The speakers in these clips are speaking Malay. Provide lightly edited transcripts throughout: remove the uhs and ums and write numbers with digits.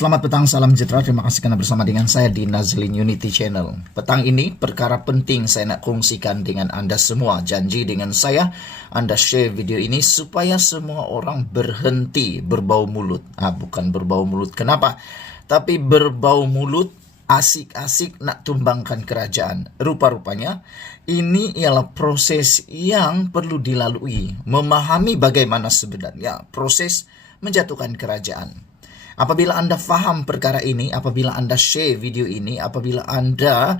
Selamat petang, salam sejahtera. Terima kasih karena bersama dengan saya di Nazlin Unity Channel. Petang ini perkara penting saya nak kongsikan dengan Anda semua. Janji dengan saya, Anda share video ini supaya semua orang berhenti berbau mulut. Bukan berbau mulut, kenapa? Tapi berbau mulut asik-asik nak tumbangkan kerajaan. Rupa-rupanya ini ialah proses yang perlu dilalui. Memahami bagaimana sebenarnya proses menjatuhkan kerajaan. Apabila Anda faham perkara ini, apabila Anda share video ini, apabila Anda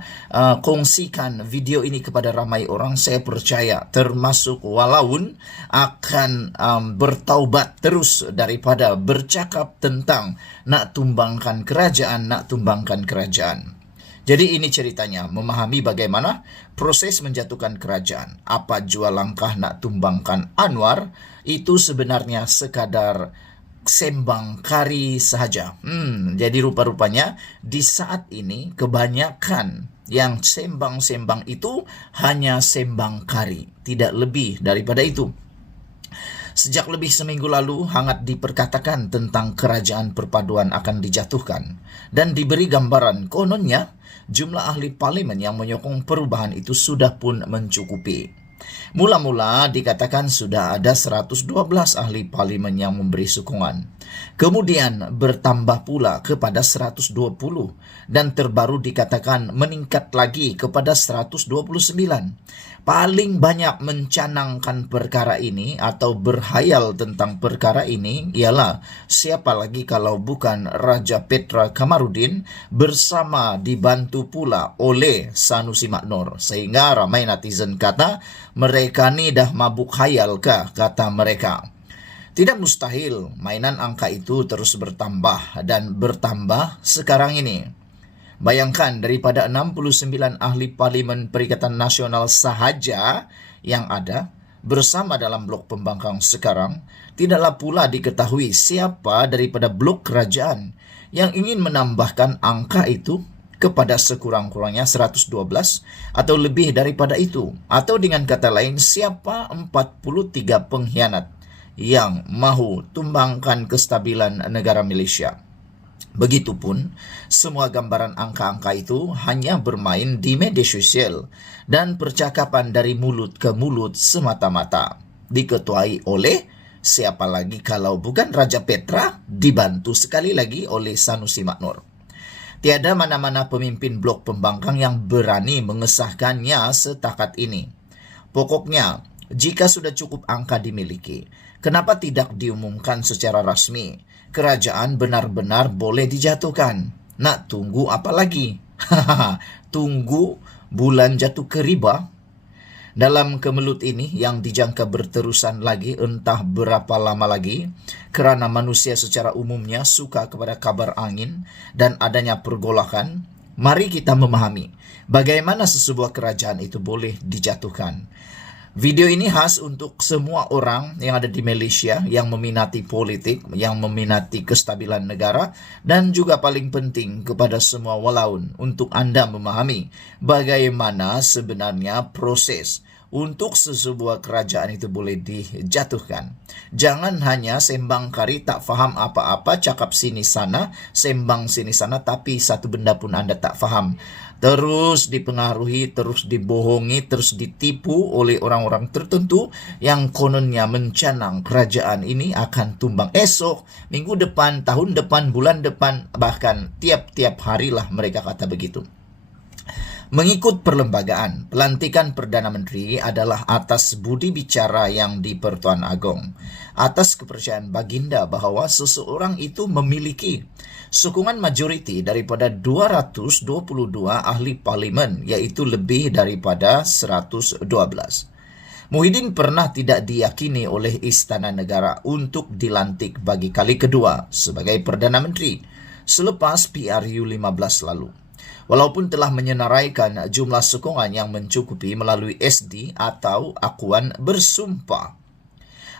kongsikan video ini kepada ramai orang, saya percaya termasuk walaun akan bertaubat terus daripada bercakap tentang nak tumbangkan kerajaan. Jadi ini ceritanya, memahami bagaimana proses menjatuhkan kerajaan. Apa jua langkah nak tumbangkan Anwar, itu sebenarnya sekadar sembang kari sahaja. Jadi rupa-rupanya di saat ini kebanyakan yang sembang-sembang itu hanya sembang kari, tidak lebih daripada itu. Sejak lebih seminggu lalu hangat diperkatakan tentang kerajaan perpaduan akan dijatuhkan dan diberi gambaran kononnya jumlah ahli parlimen yang menyokong perubahan itu sudah pun mencukupi. Mula-mula dikatakan sudah ada 112 ahli parlimen yang memberi sokongan. Kemudian bertambah pula kepada 120 dan terbaru dikatakan meningkat lagi kepada 129. Paling banyak mencanangkan perkara ini atau berhayal tentang perkara ini ialah siapa lagi kalau bukan Raja Petra Kamarudin bersama dibantu pula oleh Sanusi Maknor. Sehingga ramai netizen kata mereka ni dah mabuk hayal kah, kata mereka. Tidak mustahil mainan angka itu terus bertambah dan bertambah sekarang ini. Bayangkan daripada 69 ahli parlimen Perikatan Nasional sahaja yang ada bersama dalam blok pembangkang sekarang, tidaklah pula diketahui siapa daripada blok kerajaan yang ingin menambahkan angka itu kepada sekurang-kurangnya 112 atau lebih daripada itu. Atau dengan kata lain, siapa 43 pengkhianat yang mahu tumbangkan kestabilan negara Malaysia. Begitupun, semua gambaran angka-angka itu hanya bermain di media sosial dan percakapan dari mulut ke mulut semata-mata. Diketuai oleh siapa lagi kalau bukan Raja Petra, dibantu sekali lagi oleh Sanusi Maknor. Tiada mana-mana pemimpin blok pembangkang yang berani mengesahkannya setakat ini. Pokoknya, jika sudah cukup angka dimiliki, kenapa tidak diumumkan secara rasmi? Kerajaan benar-benar boleh dijatuhkan. Nak tunggu apa lagi? Tunggu bulan jatuh ke riba? Dalam kemelut ini yang dijangka berterusan lagi entah berapa lama lagi, kerana manusia secara umumnya suka kepada kabar angin dan adanya pergolakan, mari kita memahami bagaimana sesebuah kerajaan itu boleh dijatuhkan. Video ini khas untuk semua orang yang ada di Malaysia yang meminati politik, yang meminati kestabilan negara, dan juga paling penting kepada semua walaun untuk Anda memahami bagaimana sebenarnya proses untuk sesebuah kerajaan itu boleh dijatuhkan. Jangan hanya sembang kari, tak faham apa-apa, cakap sini sana, sembang sini sana, tapi satu benda pun Anda tak faham. Terus dipengaruhi, terus dibohongi, terus ditipu oleh orang-orang tertentu yang kononnya mencanang kerajaan ini akan tumbang esok, minggu depan, tahun depan, bulan depan, bahkan tiap-tiap harilah mereka kata begitu. Mengikut perlembagaan, pelantikan Perdana Menteri adalah atas budi bicara yang di Pertuan Agong, atas kepercayaan baginda bahawa seseorang itu memiliki sokongan majoriti daripada 222 ahli parlimen, iaitu lebih daripada 112. Muhyiddin pernah tidak diyakini oleh Istana Negara untuk dilantik bagi kali kedua sebagai Perdana Menteri selepas PRU 15 lalu. Walaupun telah menyenaraikan jumlah sokongan yang mencukupi melalui SD atau akuan bersumpah.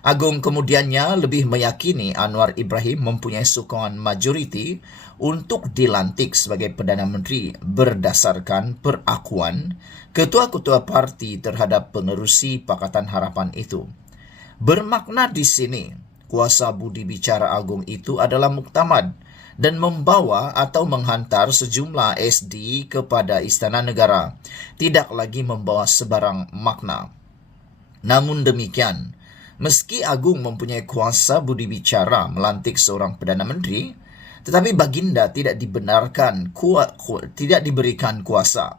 Agong kemudiannya lebih meyakini Anwar Ibrahim mempunyai sokongan majoriti untuk dilantik sebagai Perdana Menteri berdasarkan perakuan ketua-ketua parti terhadap pengerusi Pakatan Harapan itu. Bermakna di sini, kuasa budi bicara Agong itu adalah muktamad dan membawa atau menghantar sejumlah SD kepada Istana Negara tidak lagi membawa sebarang makna. Namun demikian, meski Agung mempunyai kuasa budi bicara melantik seorang Perdana Menteri, tetapi Baginda tidak diberikan kuasa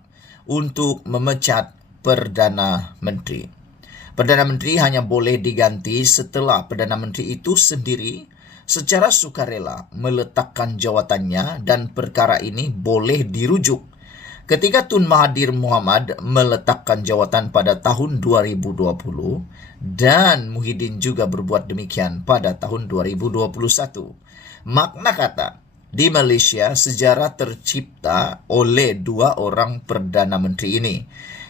untuk memecat Perdana Menteri. Perdana Menteri hanya boleh diganti setelah Perdana Menteri itu sendiri secara sukarela meletakkan jawatannya, dan perkara ini boleh dirujuk ketika Tun Mahathir Mohamad meletakkan jawatan pada tahun 2020 dan Muhyiddin juga berbuat demikian pada tahun 2021. Makna kata, di Malaysia sejarah tercipta oleh dua orang Perdana Menteri ini,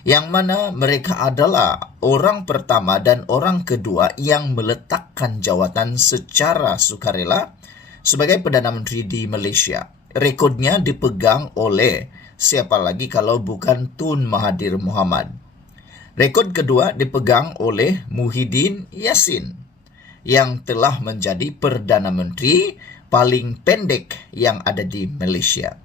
yang mana mereka adalah orang pertama dan orang kedua yang meletakkan jawatan secara sukarela sebagai Perdana Menteri di Malaysia. Rekodnya dipegang oleh siapa lagi kalau bukan Tun Mahathir Mohamad. Rekod kedua dipegang oleh Muhyiddin Yassin yang telah menjadi Perdana Menteri paling pendek yang ada di Malaysia.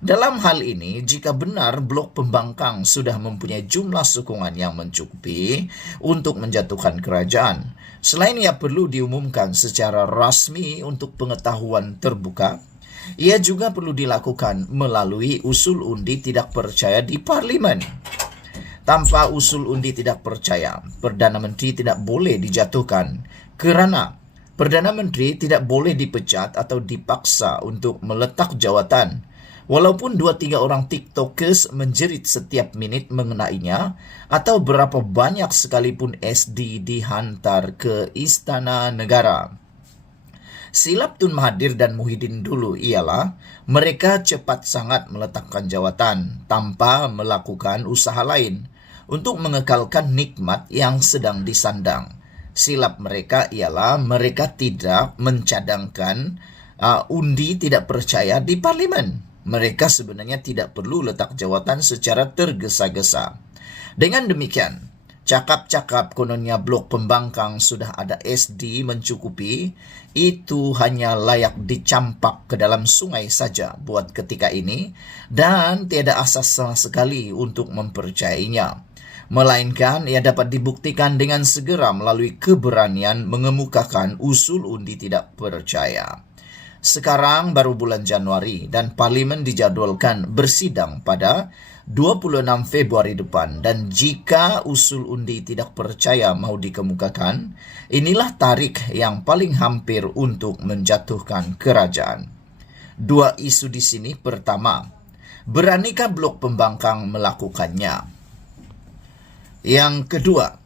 Dalam hal ini, jika benar Blok Pembangkang sudah mempunyai jumlah sokongan yang mencukupi untuk menjatuhkan kerajaan, selain ia perlu diumumkan secara rasmi untuk pengetahuan terbuka, ia juga perlu dilakukan melalui usul undi tidak percaya di Parlimen. Tanpa usul undi tidak percaya, Perdana Menteri tidak boleh dijatuhkan kerana Perdana Menteri tidak boleh dipecat atau dipaksa untuk meletak jawatan, walaupun 2-3 orang TikTokers menjerit setiap minit mengenainya, atau berapa banyak sekalipun SD dihantar ke Istana Negara. Silap Tun Mahathir dan Muhyiddin dulu ialah mereka cepat sangat meletakkan jawatan tanpa melakukan usaha lain untuk mengekalkan nikmat yang sedang disandang. Silap mereka ialah mereka tidak mencadangkan undi tidak percaya di Parlimen. Mereka sebenarnya tidak perlu letak jawatan secara tergesa-gesa. Dengan demikian, cakap-cakap kononnya Blok Pembangkang sudah ada SD mencukupi, itu hanya layak dicampak ke dalam sungai saja buat ketika ini, dan tiada asas sama sekali untuk mempercayainya. Melainkan ia dapat dibuktikan dengan segera melalui keberanian mengemukakan usul undi tidak percaya. Sekarang baru bulan Januari dan Parlimen dijadwalkan bersidang pada 26 Februari depan, dan jika usul undi tidak percaya mau dikemukakan, inilah tarikh yang paling hampir untuk menjatuhkan kerajaan. Dua isu di sini. Pertama, beranikah Blok Pembangkang melakukannya? Yang kedua,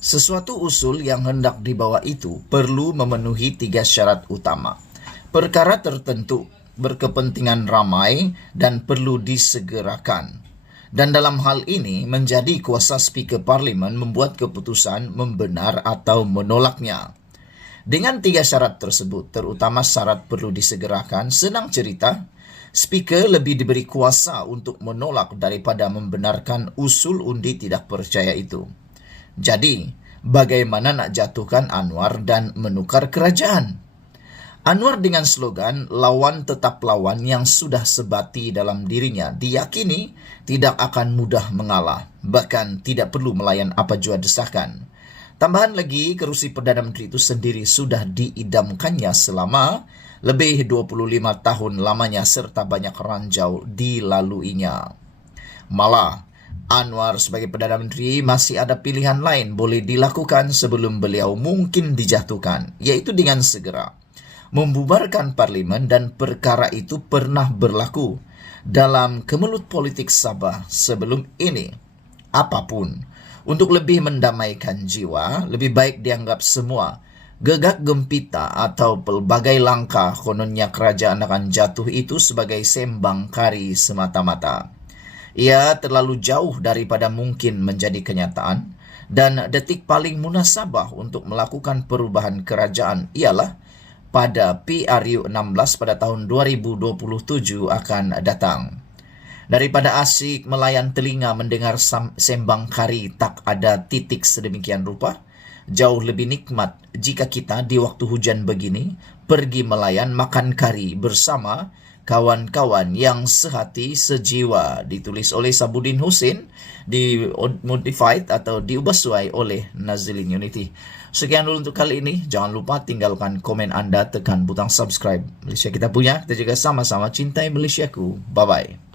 sesuatu usul yang hendak dibawa itu perlu memenuhi 3 syarat utama. Perkara tertentu, berkepentingan ramai dan perlu disegerakan. Dan dalam hal ini menjadi kuasa Speaker Parlimen membuat keputusan membenar atau menolaknya. Dengan 3 syarat tersebut, terutama syarat perlu disegerakan, senang cerita, Speaker lebih diberi kuasa untuk menolak daripada membenarkan usul undi tidak percaya itu. Jadi, bagaimana nak jatuhkan Anwar dan menukar kerajaan? Anwar dengan slogan lawan tetap lawan yang sudah sebati dalam dirinya diyakini tidak akan mudah mengalah, bahkan tidak perlu melayan apa jua desakan. Tambahan lagi, kerusi Perdana Menteri itu sendiri sudah diidamkannya selama lebih 25 tahun lamanya serta banyak ranjau dilaluinya. Malah, Anwar sebagai Perdana Menteri masih ada pilihan lain boleh dilakukan sebelum beliau mungkin dijatuhkan, yaitu dengan segera membubarkan Parlimen, dan perkara itu pernah berlaku dalam kemelut politik Sabah sebelum ini. Apapun, untuk lebih mendamaikan jiwa, lebih baik dianggap semua gegak gempita atau pelbagai langkah kononnya kerajaan akan jatuh itu sebagai sembang kari semata-mata. Ia terlalu jauh daripada mungkin menjadi kenyataan, dan detik paling munasabah untuk melakukan perubahan kerajaan ialah pada PRU 16 pada tahun 2027 akan datang. Daripada asyik melayan telinga mendengar sembang kari tak ada titik sedemikian rupa, jauh lebih nikmat jika kita di waktu hujan begini pergi melayan makan kari bersama kawan-kawan yang sehati sejiwa. Ditulis oleh Sabudin Husin, dimodified atau diubah suai oleh Nazilin Unity. Sekian dulu untuk kali ini. Jangan lupa tinggalkan komen Anda, tekan butang subscribe. Malaysia kita punya, kita juga sama-sama cintai Malaysiaku. Bye-bye.